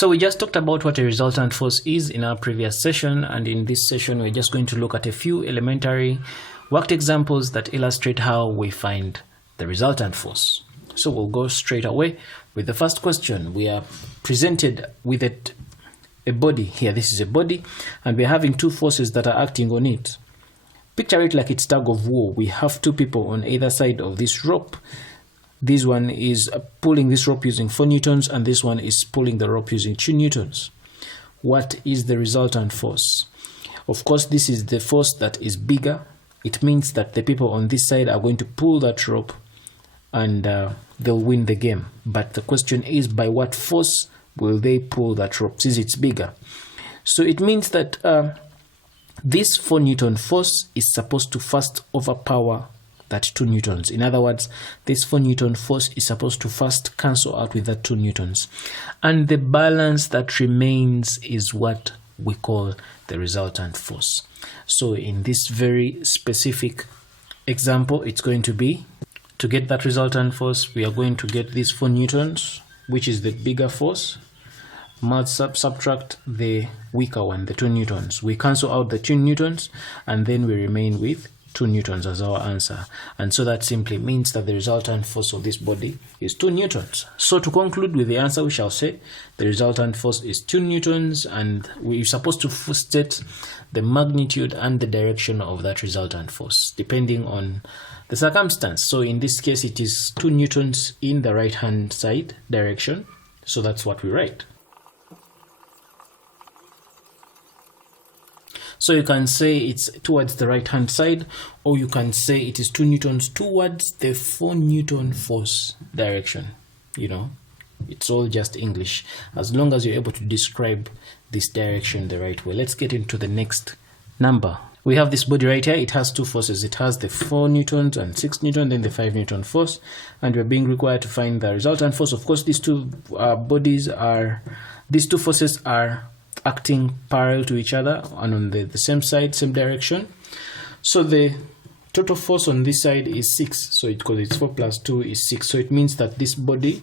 So we just talked about what a resultant force is in our previous session, and in this session we're just going to look at a few elementary worked examples that illustrate how we find the resultant force. So we'll go straight away with the first question. We are presented with a body here. This is a body, and we're having two forces that are acting on it. Picture it like it's tug of war. We have two people on either side of this rope. This one is pulling this rope using 4 newtons, and this one is pulling the rope using 2 newtons. What is the resultant force? Of course, this is the force that is bigger. It means that the people on this side are going to pull that rope, and they'll win the game. But the question is, by what force will they pull that rope, since it's bigger? So it means that this 4 newton force is supposed to first overpower that 2 newtons. In other words, this 4 newton force is supposed to first cancel out with that 2 newtons. And the balance that remains is what we call the resultant force. So in this very specific example, it's going to be, to get that resultant force, we are going to get these 4 newtons, which is the bigger force, subtract the weaker one, the 2 newtons. We cancel out the 2 newtons, and then we remain with 2 newtons as our answer. And so that simply means that the resultant force of this body is 2 newtons. So to conclude with the answer, we shall say the resultant force is 2 newtons, and we're supposed to state the magnitude and the direction of that resultant force depending on the circumstance. So in this case, it is 2 newtons in the right hand side direction. So that's what we write. So you can say it's towards the right hand side, or you can say it is 2 newtons towards the 4 newton force direction. You know, it's all just English, as long as you're able to describe this direction the right way. Let's get into the next number. We have this body right here. It has 2 forces. It has the 4 newtons and 6 newtons, then the 5 newton force, and we're being required to find the resultant force. Of course, these two forces are acting parallel to each other and on the same side, same direction. So the total force on this side is 6. So because it's 4 plus 2 is 6. So it means that this body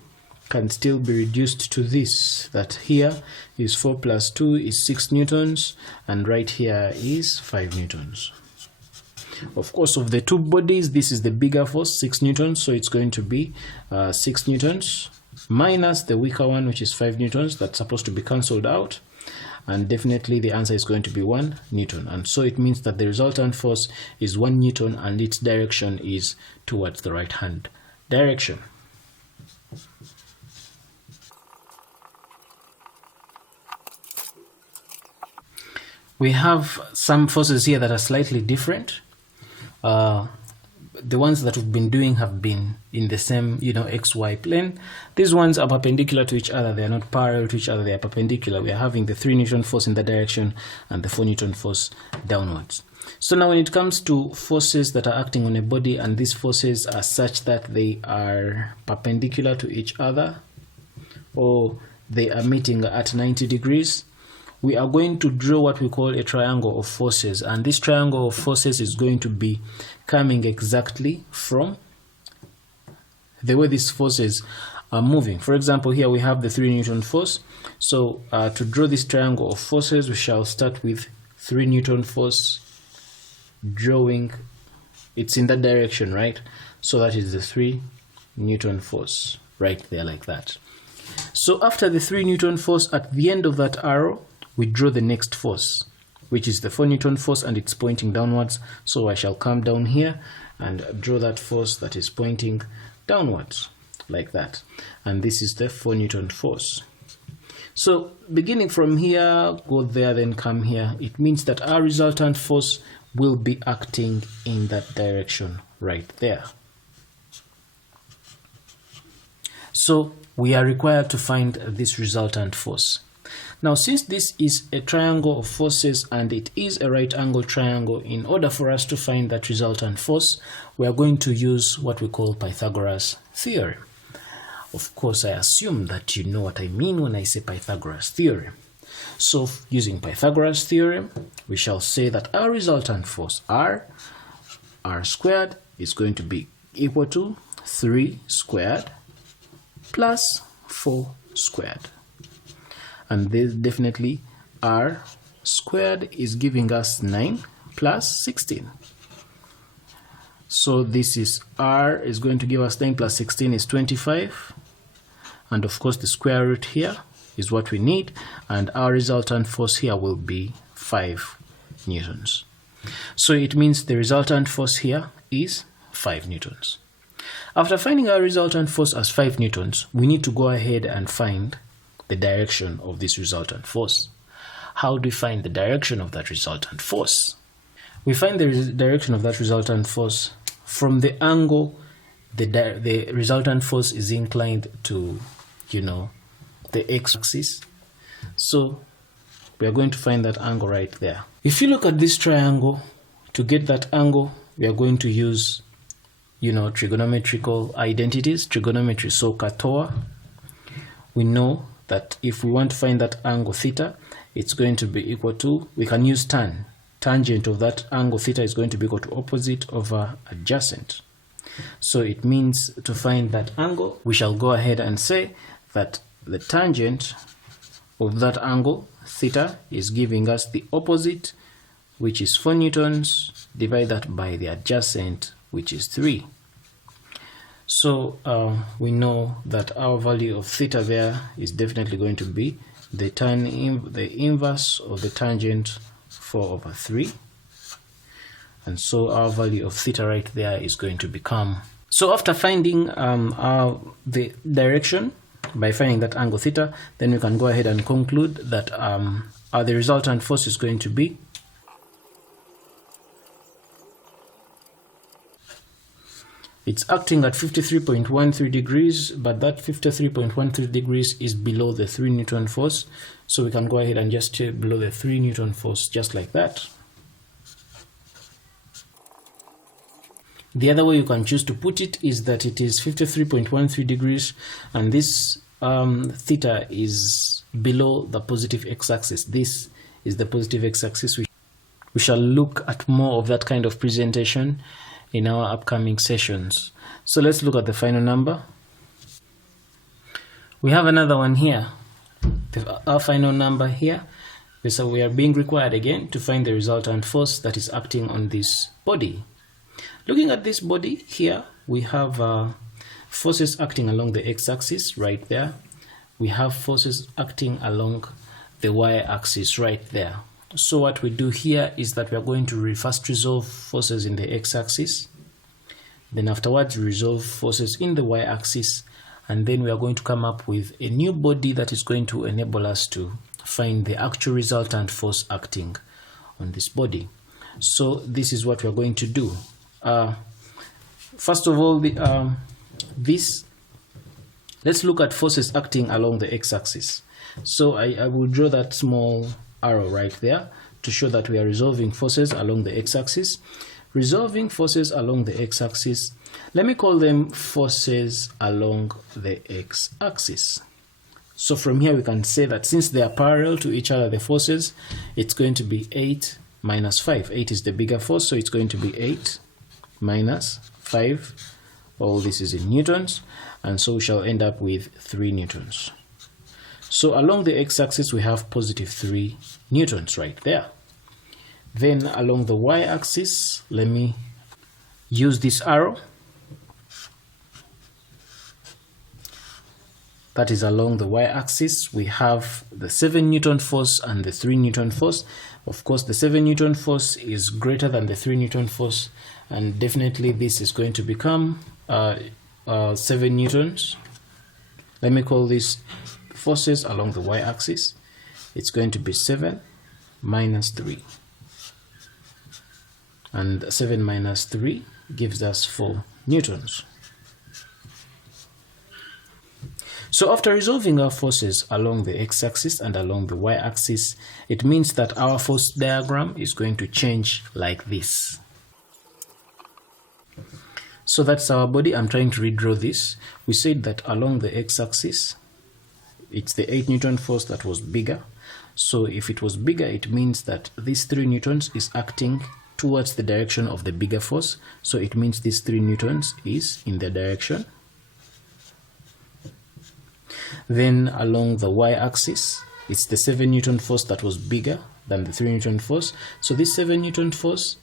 can still be reduced to this, that here is 4 plus 2 is 6 newtons, and right here is 5 newtons. Of course, of the two bodies, this is the bigger force, 6 newtons, so it's going to be 6 newtons minus the weaker one, which is 5 newtons. That's supposed to be cancelled out, and definitely the answer is going to be 1 newton. And so it means that the resultant force is 1 newton, and its direction is towards the right hand direction. We have some forces here that are slightly different. The ones that we've been doing have been in the same, XY plane. These ones are perpendicular to each other. They are not parallel to each other. They are perpendicular. We are having the 3 newton force in that direction and the 4 newton force downwards. So now when it comes to forces that are acting on a body, and these forces are such that they are perpendicular to each other, or they are meeting at 90 degrees, we are going to draw what we call a triangle of forces, and this triangle of forces is going to be coming exactly from the way these forces are moving. For example, here we have the 3 newton force. So to draw this triangle of forces, we shall start with 3 newton force, drawing it's in that direction, right? So that is the 3 newton force right there, like that. So after the 3 newton force, at the end of that arrow, we draw the next force, which is the 4 newton force, and it's pointing downwards. So I shall come down here and draw that force that is pointing downwards, like that. And this is the 4 newton force. So beginning from here, go there, then come here. It means that our resultant force will be acting in that direction right there. So we are required to find this resultant force. Now, since this is a triangle of forces and it is a right angle triangle, in order for us to find that resultant force, we are going to use what we call Pythagoras theorem. Of course, I assume that you know what I mean when I say Pythagoras theorem. So using Pythagoras theorem, we shall say that our resultant force r squared is going to be equal to 3 squared plus 4 squared. and this definitely r squared is giving us 9 plus 16. So this is r is going to give us 9 plus 16 is 25, and of course the square root here is what we need, and our resultant force here will be 5 newtons. So it means the resultant force here is 5 newtons. After finding our resultant force as 5 newtons, we need to go ahead and find the direction of this resultant force. How do we find the direction of that resultant force? We find the direction of that resultant force from the angle the resultant force is inclined to, the x-axis. So we are going to find that angle right there. If you look at this triangle, to get that angle, we are going to use, trigonometrical identities, trigonometry. So katoa, we know that if we want to find that angle theta, it's going to be equal to, we can use tan. Tangent of that angle theta is going to be equal to opposite over adjacent. So it means to find that angle, we shall go ahead and say that the tangent of that angle theta is giving us the opposite, which is 4 newtons, divide that by the adjacent, which is 3. So we know that our value of theta there is definitely going to be the inverse of the tangent 4 over 3. And so our value of theta right there is going to become. So after finding the direction by finding that angle theta, then we can go ahead and conclude that the resultant force is going to be it's acting at 53.13 degrees, but that 53.13 degrees is below the 3 Newton force. So we can go ahead and just check below the 3 Newton force, just like that. The other way you can choose to put it is that it is 53.13 degrees, and this theta is below the positive x-axis. This is the positive x-axis. We shall look at more of that kind of presentation in our upcoming sessions. So let's look at the final number. We have another one here. Our final number here. So we are being required again to find the resultant force that is acting on this body. Looking at this body here, we have forces acting along the x-axis right there. We have forces acting along the y-axis right there. So what we do here is that we are going to first resolve forces in the x-axis, then afterwards resolve forces in the y-axis, and then we are going to come up with a new body that is going to enable us to find the actual resultant force acting on this body. So this is what we are going to do. First of all, let's look at forces acting along the x-axis. So I will draw that small arrow right there to show that we are resolving forces along the x-axis. Resolving forces along the x-axis, let me call them forces along the x-axis. So from here we can say that since they are parallel to each other, the forces, it's going to be 8 minus 5. 8 is the bigger force, so it's going to be 8 minus 5. All this is in newtons, and so we shall end up with 3 newtons. So along the x-axis we have positive 3 newtons right there. Then along the y-axis, let me use this arrow. That is along the y-axis, we have the 7 Newton force and the 3 Newton force. Of course, the 7 Newton force is greater than the 3 Newton force, and definitely this is going to become 7 newtons. Let me call this forces along the y-axis. It's going to be 7 minus 3. And 7 minus 3 gives us 4 newtons. So after resolving our forces along the x-axis and along the y-axis, it means that our force diagram is going to change like this. So that's our body. I'm trying to redraw this. We said that along the x-axis, it's the 8 Newton force that was bigger. So if it was bigger, it means that this 3 newtons is acting towards the direction of the bigger force. So it means this 3 newtons is in the direction. Then along the y-axis, It's the 7 Newton force that was bigger than the 3 Newton force. So this 7 Newton force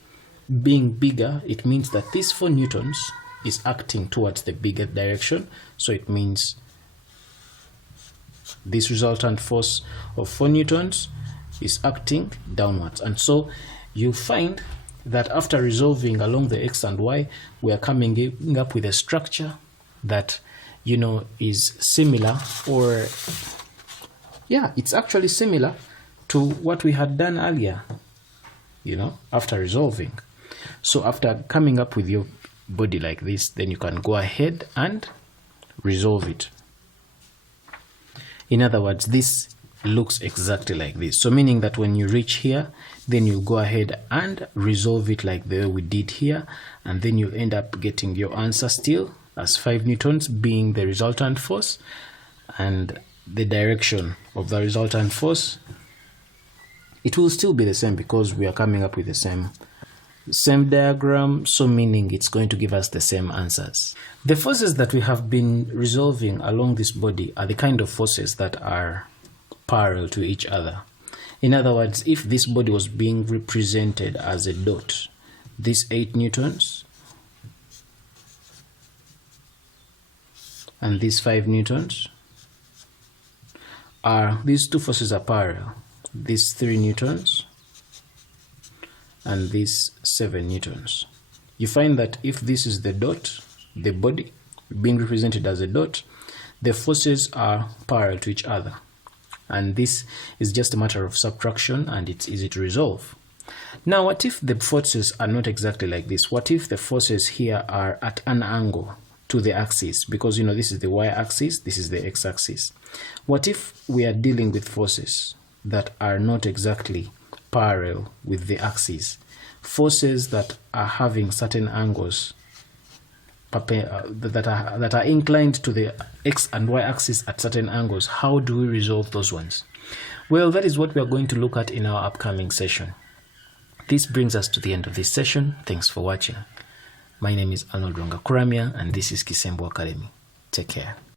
being bigger, it means that this 4 Newtons is acting towards the bigger direction. So it means this resultant force of 4 Newtons is acting downwards. And so you find that after resolving along the x and y, we are coming up with a structure that, you know, is similar, or yeah, it's actually similar to what we had done earlier, you know, after resolving. So after coming up with your body like this, then you can go ahead and resolve it. In other words, this looks exactly like this. So meaning that when you reach here, then you go ahead and resolve it like the way we did here, and then you end up getting your answer still as 5 Newtons being the resultant force, and the direction of the resultant force, it will still be the same because we are coming up with the same diagram, so meaning it's going to give us the same answers. The forces that we have been resolving along this body are the kind of forces that are parallel to each other. In other words, if this body was being represented as a dot, this 8 Newtons and these 5 Newtons are, these two forces are parallel. These 3 Newtons and these 7 Newtons. You find that if this is the dot, the body being represented as a dot, the forces are parallel to each other. And this is just a matter of subtraction, and it's easy to resolve. Now, what if the forces are not exactly like this? What if the forces here are at an angle to the axis? Because, you know, this is the y-axis, this is the x-axis. What if we are dealing with forces that are not exactly parallel with the axis? Forces that are having certain angles that are inclined to the x and y axis at certain angles. How do we resolve those ones? Well, that is what we are going to look at in our upcoming session. This brings us to the end of this session. Thanks for watching. My name is Arnold Ronga Kuramia, and this is Kisembo Academy. Take care.